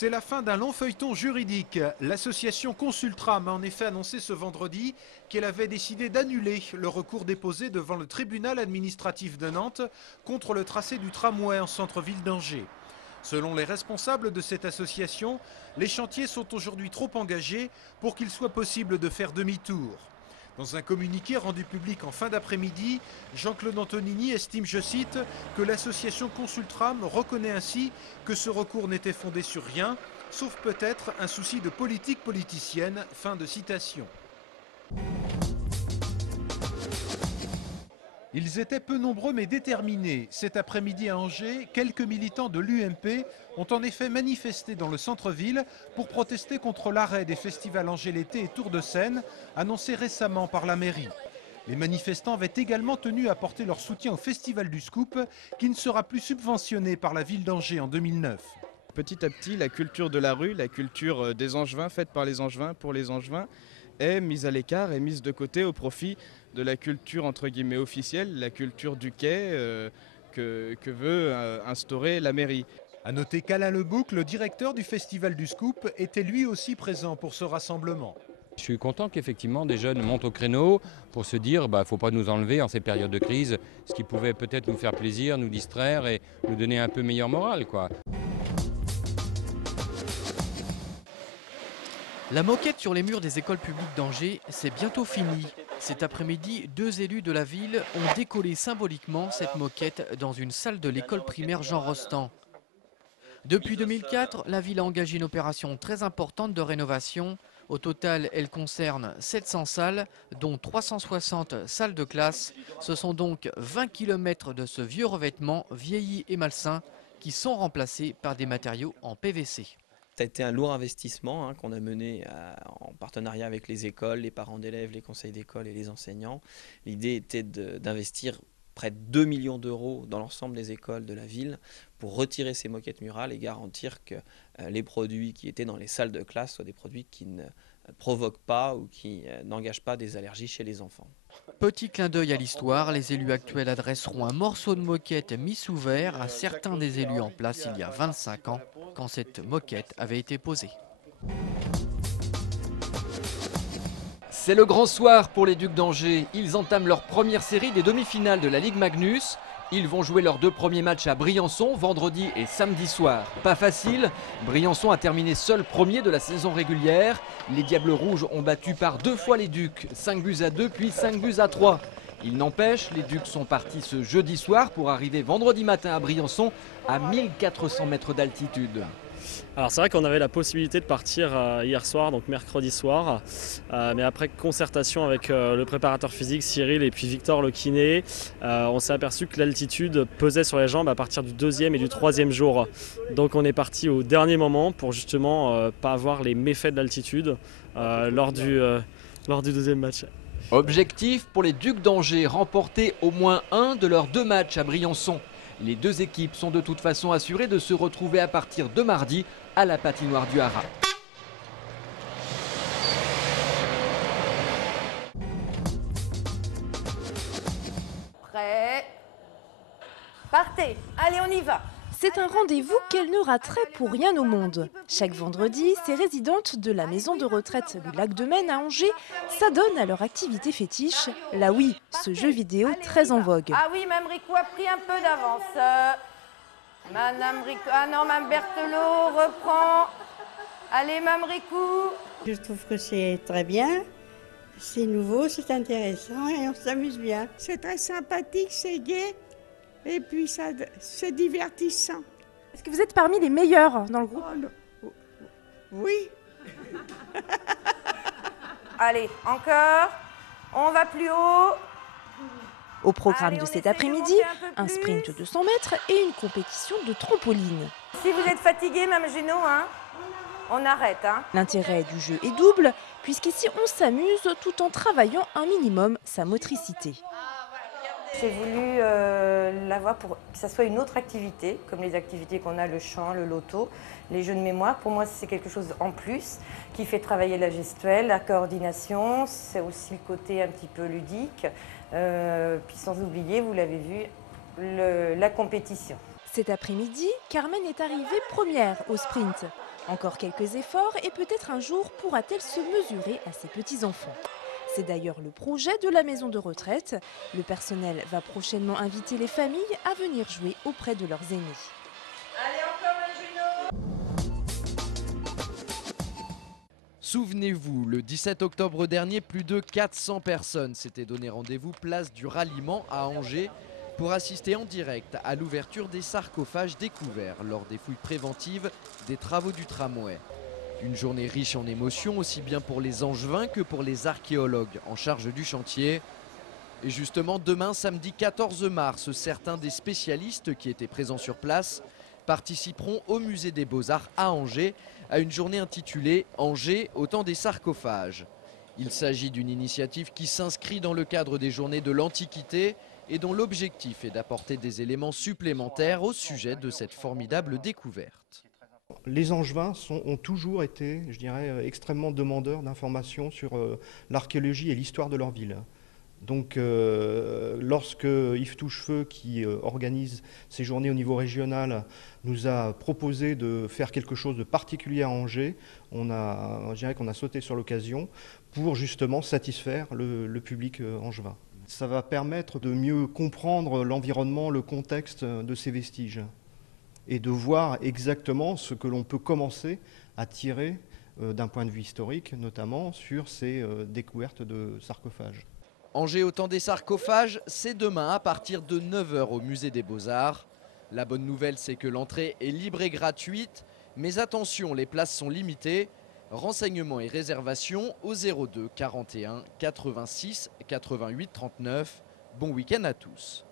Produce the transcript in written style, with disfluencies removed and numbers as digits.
C'est la fin d'un long feuilleton juridique. L'association Consultram a en effet annoncé ce vendredi qu'elle avait décidé d'annuler le recours déposé devant le tribunal administratif de Nantes contre le tracé du tramway en centre-ville d'Angers. Selon les responsables de cette association, les chantiers sont aujourd'hui trop engagés pour qu'il soit possible de faire demi-tour. Dans un communiqué rendu public en fin d'après-midi, Jean-Claude Antonini estime, je cite, que l'association Consultram reconnaît ainsi que ce recours n'était fondé sur rien, sauf peut-être un souci de politique politicienne. Fin de citation. Ils étaient peu nombreux mais déterminés. Cet après-midi à Angers, quelques militants de l'UMP ont en effet manifesté dans le centre-ville pour protester contre l'arrêt des festivals Angers l'été et Tour de Seine, annoncé récemment par la mairie. Les manifestants avaient également tenu à apporter leur soutien au Festival du Scoop, qui ne sera plus subventionné par la ville d'Angers en 2009. Petit à petit, la culture de la rue, la culture des Angevins, faite par les Angevins, pour les Angevins, est mise à l'écart et mise de côté au profit de la culture entre guillemets officielle, la culture du quai que veut instaurer la mairie. A noter qu'Alain Lebouc, le directeur du Festival du Scoop, était lui aussi présent pour ce rassemblement. Je suis content qu'effectivement des jeunes montent au créneau pour se dire il ne faut pas nous enlever en ces périodes de crise, ce qui pouvait peut-être nous faire plaisir, nous distraire et nous donner un peu meilleur moral, quoi. La moquette sur les murs des écoles publiques d'Angers, c'est bientôt fini. Cet après-midi, 2 élus de la ville ont décollé symboliquement cette moquette dans une salle de l'école primaire Jean Rostand. Depuis 2004, la ville a engagé une opération très importante de rénovation. Au total, elle concerne 700 salles, dont 360 salles de classe. Ce sont donc 20 km de ce vieux revêtement vieilli et malsain qui sont remplacés par des matériaux en PVC. Ça a été un lourd investissement qu'on a mené en partenariat avec les écoles, les parents d'élèves, les conseils d'école et les enseignants. L'idée était d'investir près de 2 millions d'euros dans l'ensemble des écoles de la ville pour retirer ces moquettes murales et garantir que les produits qui étaient dans les salles de classe soient des produits qui ne provoquent pas ou qui n'engagent pas des allergies chez les enfants. Petit clin d'œil à l'histoire, les élus actuels adresseront un morceau de moquette mis sous verre à certains des élus en place il y a 25 ans, quand cette moquette avait été posée. C'est le grand soir pour les Ducs d'Angers. Ils entament leur première série des demi-finales de la Ligue Magnus. Ils vont jouer leurs 2 premiers matchs à Briançon, vendredi et samedi soir. Pas facile, Briançon a terminé seul premier de la saison régulière. Les Diables Rouges ont battu par 2 fois les Ducs, 5-2 puis 5-3. Il n'empêche, les Ducs sont partis ce jeudi soir pour arriver vendredi matin à Briançon à 1400 mètres d'altitude. Alors c'est vrai qu'on avait la possibilité de partir hier soir, donc mercredi soir, mais après concertation avec le préparateur physique Cyril et puis Victor le kiné, on s'est aperçu que l'altitude pesait sur les jambes à partir du 2e et du 3e jour. Donc on est parti au dernier moment pour justement pas avoir les méfaits de l'altitude lors du 2e match. Objectif pour les Ducs d'Angers, remporter au moins un de leurs 2 matchs à Briançon. Les 2 équipes sont de toute façon assurées de se retrouver à partir de mardi à la patinoire du Haras. Prêt. Partez. Allez, on y va. C'est un rendez-vous qu'elle ne raterait pour rien au monde. Chaque vendredi, ces résidentes de la maison de retraite du Lac de Maine à Angers s'adonnent à leur activité fétiche, la Wii, ce jeu vidéo très en vogue. Ah oui, Mme Ricou a pris un peu d'avance. Madame Ricou, ah non, Mme Berthelot reprend. Allez, Mme Ricou. Je trouve que c'est très bien, c'est nouveau, c'est intéressant et on s'amuse bien. C'est très sympathique, c'est gai. Et puis c'est divertissant. Est-ce que vous êtes parmi les meilleurs dans le groupe? Oui. Allez, encore. On va plus haut. Au programme de cet après-midi, un sprint de 100 mètres et une compétition de trampoline. Si vous êtes fatigué, Mme Génaud, on arrête. L'intérêt du jeu est double, puisqu'ici on s'amuse tout en travaillant un minimum sa motricité. J'ai voulu l'avoir pour que ça soit une autre activité, comme les activités qu'on a, le chant, le loto, les jeux de mémoire. Pour moi, c'est quelque chose en plus qui fait travailler la gestuelle, la coordination. C'est aussi le côté un petit peu ludique. Puis sans oublier, vous l'avez vu, la compétition. Cet après-midi, Carmen est arrivée première au sprint. Encore quelques efforts et peut-être un jour pourra-t-elle se mesurer à ses petits-enfants. C'est d'ailleurs le projet de la maison de retraite. Le personnel va prochainement inviter les familles à venir jouer auprès de leurs aînés. Allez, encore un Juno. Souvenez-vous, le 17 octobre dernier, plus de 400 personnes s'étaient donné rendez-vous place du Ralliement à Angers pour assister en direct à l'ouverture des sarcophages découverts lors des fouilles préventives des travaux du tramway. Une journée riche en émotions, aussi bien pour les Angevins que pour les archéologues en charge du chantier. Et justement, demain, samedi 14 mars, certains des spécialistes qui étaient présents sur place participeront au musée des Beaux-Arts à Angers à une journée intitulée « Angers au temps des sarcophages ». Il s'agit d'une initiative qui s'inscrit dans le cadre des journées de l'Antiquité et dont l'objectif est d'apporter des éléments supplémentaires au sujet de cette formidable découverte. Les Angevins ont toujours été, je dirais, extrêmement demandeurs d'informations sur l'archéologie et l'histoire de leur ville. Donc lorsque Yves Touchefeu, qui organise ces journées au niveau régional, nous a proposé de faire quelque chose de particulier à Angers, je dirais qu'on a sauté sur l'occasion pour justement satisfaire le public angevin. Ça va permettre de mieux comprendre l'environnement, le contexte de ces vestiges et de voir exactement ce que l'on peut commencer à tirer d'un point de vue historique, notamment sur ces découvertes de sarcophages. Angers au temps des sarcophages, c'est demain à partir de 9 h au musée des Beaux-Arts. La bonne nouvelle, c'est que l'entrée est libre et gratuite, mais attention, les places sont limitées. Renseignements et réservations au 02 41 86 88 39. Bon week-end à tous.